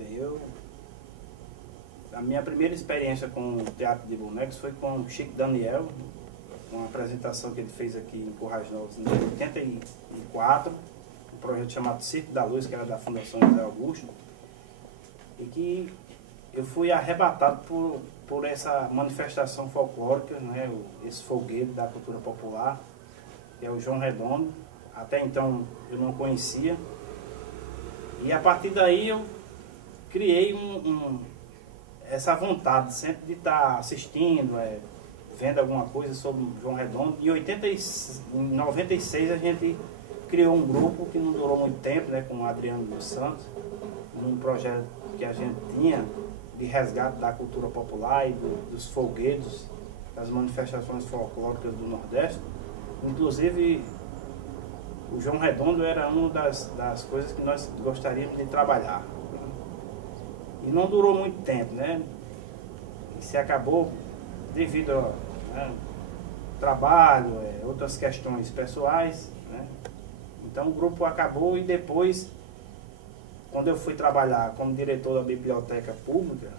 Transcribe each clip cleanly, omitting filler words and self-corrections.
Bem, a minha primeira experiência com o teatro de bonecos foi com o Chico Daniel, uma apresentação que ele fez aqui em Currais Novos em 84, um projeto chamado Circo da Luz, que era da Fundação José Augusto, e que eu fui arrebatado por essa manifestação folclórica, né, esse folguedo da cultura popular, que é o João Redondo. Até então eu não conhecia, e a partir daí eu criei essa vontade sempre de estar assistindo, vendo alguma coisa sobre o João Redondo. Em 96 a gente criou um grupo que não durou muito tempo, né, com o Adriano dos Santos, num projeto que a gente tinha de resgate da cultura popular e dos folguedos, das manifestações folclóricas do Nordeste. Inclusive, o João Redondo era uma das coisas que nós gostaríamos de trabalhar. E não durou muito tempo, né? E se acabou devido ao trabalho, outras questões pessoais, né? Então o grupo acabou e depois, quando eu fui trabalhar como diretor da Biblioteca Pública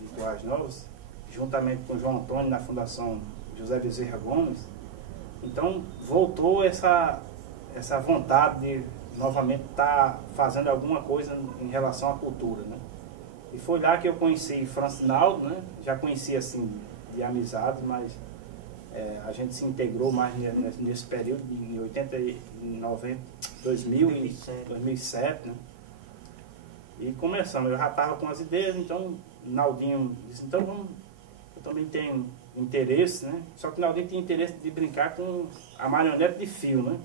de Currais Novos, juntamente com o João Antônio na Fundação José Bezerra Gomes, então voltou essa vontade de novamente estar fazendo alguma coisa em relação à cultura, né? E foi lá que eu conheci Francinaldo, né? Já conhecia assim de amizade, mas a gente se integrou mais nesse período em 2007, né? E começamos, eu já estava com as ideias, então Naldinho disse, então vamos, eu também tenho interesse, né? Só que Naldinho tinha interesse de brincar com a marionete de fio, né?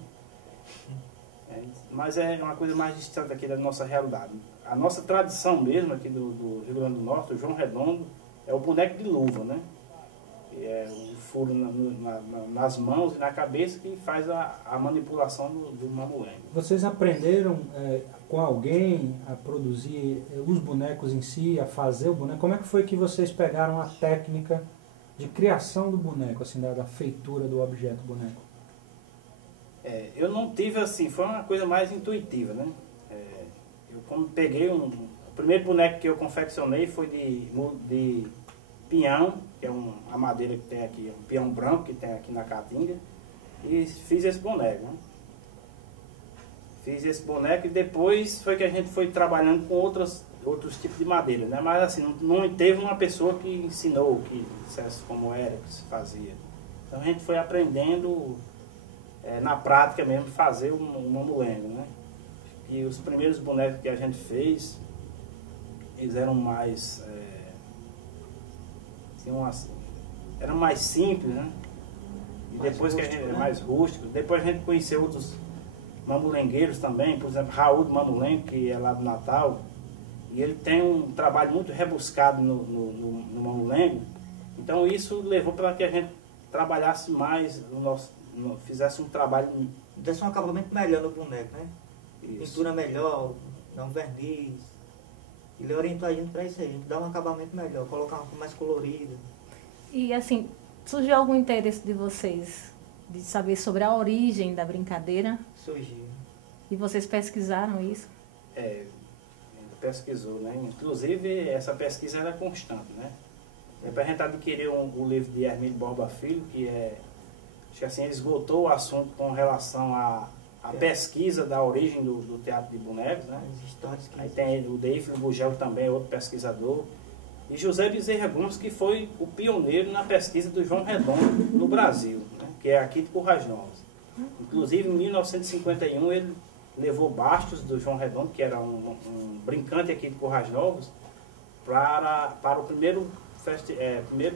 Mas é uma coisa mais distante aqui da nossa realidade. A nossa tradição mesmo aqui do Rio Grande do Norte, o João Redondo, é o boneco de luva, né? É um furo nas mãos e na cabeça que faz a manipulação do mamulengo. Vocês aprenderam com alguém a produzir os bonecos em si, a fazer o boneco? Como é que foi que vocês pegaram a técnica de criação do boneco, assim, da feitura do objeto boneco? Eu não tive assim, foi uma coisa mais intuitiva, né? Eu como peguei o primeiro boneco que eu confeccionei foi de pinhão, que é a madeira que tem aqui, um pinhão branco que tem aqui na Caatinga, e fiz esse boneco, né? Fiz esse boneco e depois foi que a gente foi trabalhando com outros tipos de madeira, né? Mas assim, não teve uma pessoa que ensinou, que dissesse como era, que se fazia. Então a gente foi aprendendo na prática mesmo fazer um mamulengo, né? E os primeiros bonecos que a gente fez, eles eram mais eram mais simples, né? E depois que a gente mais rústico, depois a gente conheceu outros mamulengueiros também, por exemplo, Raul do Mamulengo, que é lá do Natal, e ele tem um trabalho muito rebuscado no mamulengo. Então isso levou para que a gente trabalhasse mais fizesse um trabalho, desse um acabamento melhor no boneco, né? Isso. Pintura melhor, dar um verniz. Ele orientou a gente para isso aí, a gente dá um acabamento melhor, colocar uma cor mais colorida. E assim, surgiu algum interesse de vocês de saber sobre a origem da brincadeira? Surgiu. E vocês pesquisaram isso? Pesquisou, né? Inclusive essa pesquisa era constante, né? Depois a gente adquiriu o livro de Hermílio Borba Filho, que acho que assim, ele esgotou o assunto com relação à pesquisa da origem do teatro de bonecos, né? Aí tem o Deifle Gugel também, outro pesquisador. E José Bezerra Gomes, que foi o pioneiro na pesquisa do João Redondo no Brasil, né? Que é aqui de Currais Novos. Inclusive, em 1951, ele levou bastos do João Redondo, que era um brincante aqui de Currais Novos, para o primeiro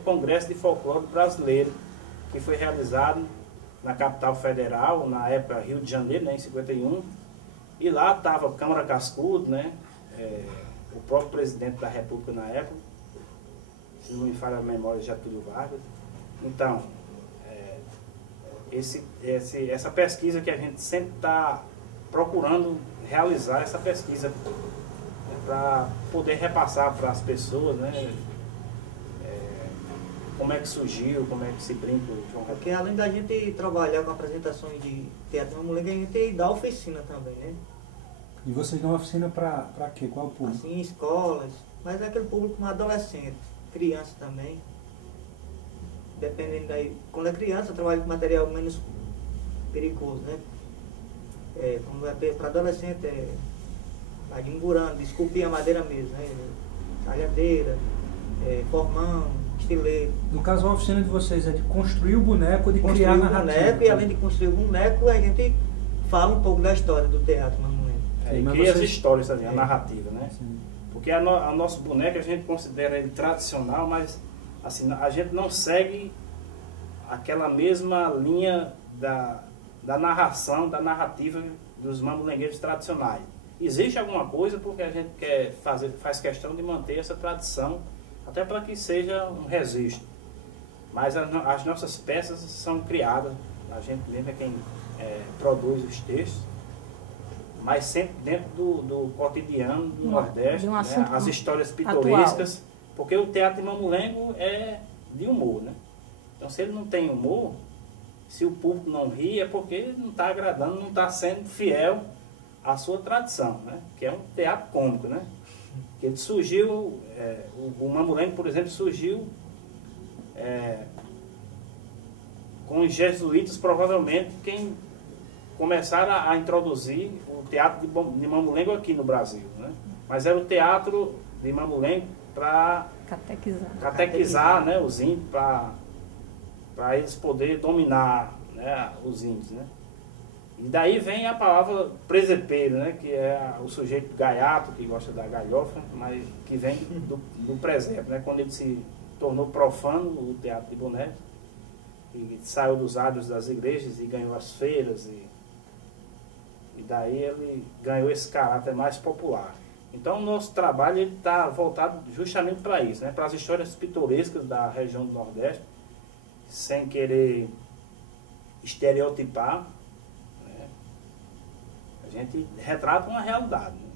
congresso de folclore brasileiro, que foi realizado na capital federal, na época Rio de Janeiro, né, em 51. E lá estava Câmara Cascudo, né, o próprio presidente da República na época, se não me falha a memória, Getúlio Vargas. Então, essa pesquisa que a gente sempre está procurando realizar, essa pesquisa para poder repassar para as pessoas, né, como é que surgiu, como é que se brinca o João Redondo. Porque além da gente trabalhar com apresentações de teatro mamulengo, a gente dá oficina também, né? E vocês dão oficina para quê? Qual é o público? Assim, escolas, mas é aquele público mais adolescente, criança também. Dependendo daí. Quando é criança, eu trabalho com material menos perigoso, né? Quando é para adolescente, vai de engurando, de esculpir a madeira mesmo, né? Talhadeira, formão, estileto. No caso, a oficina de vocês é de construir o boneco, de Construir criar o narrativa. boneco, e além de construir o boneco, a gente fala um pouco da história do teatro mamulengo. E Mas cria as vocês- histórias também, a narrativa, né? Sim. Porque a nosso boneco a gente considera ele tradicional, mas assim, a gente não segue aquela mesma linha da narração, da narrativa dos mamulengueiros tradicionais. Existe alguma coisa porque a gente faz questão de manter essa tradição, até para que seja um registro. Mas as nossas peças são criadas, a gente mesmo é quem produz os textos, mas sempre dentro do cotidiano do Nordeste, de um né? assunto As histórias atual. pitorescas, porque o teatro de mamulengo é de humor, né? Então, se ele não tem humor, se o público não ri, é porque ele não está agradando, não está sendo fiel à sua tradição, né? Que é um teatro cômico, né? Que ele surgiu, o mamulengo, por exemplo, surgiu com os jesuítas, provavelmente, quem começaram a introduzir o teatro de mamulengo aqui no Brasil, né? Mas era o teatro de mamulengo para catequizar, né, os índios, para eles poderem dominar, né, os índios, né? E daí vem a palavra presepeiro, né, que é o sujeito gaiato, que gosta da galhofa, mas que vem do presépio, né, quando ele se tornou profano, o teatro de bonecos, e saiu dos átrios das igrejas e ganhou as feiras, e daí ele ganhou esse caráter mais popular. Então, o nosso trabalho está voltado justamente para isso, né? Para as histórias pitorescas da região do Nordeste, sem querer estereotipar, né? A gente retrata uma realidade, né?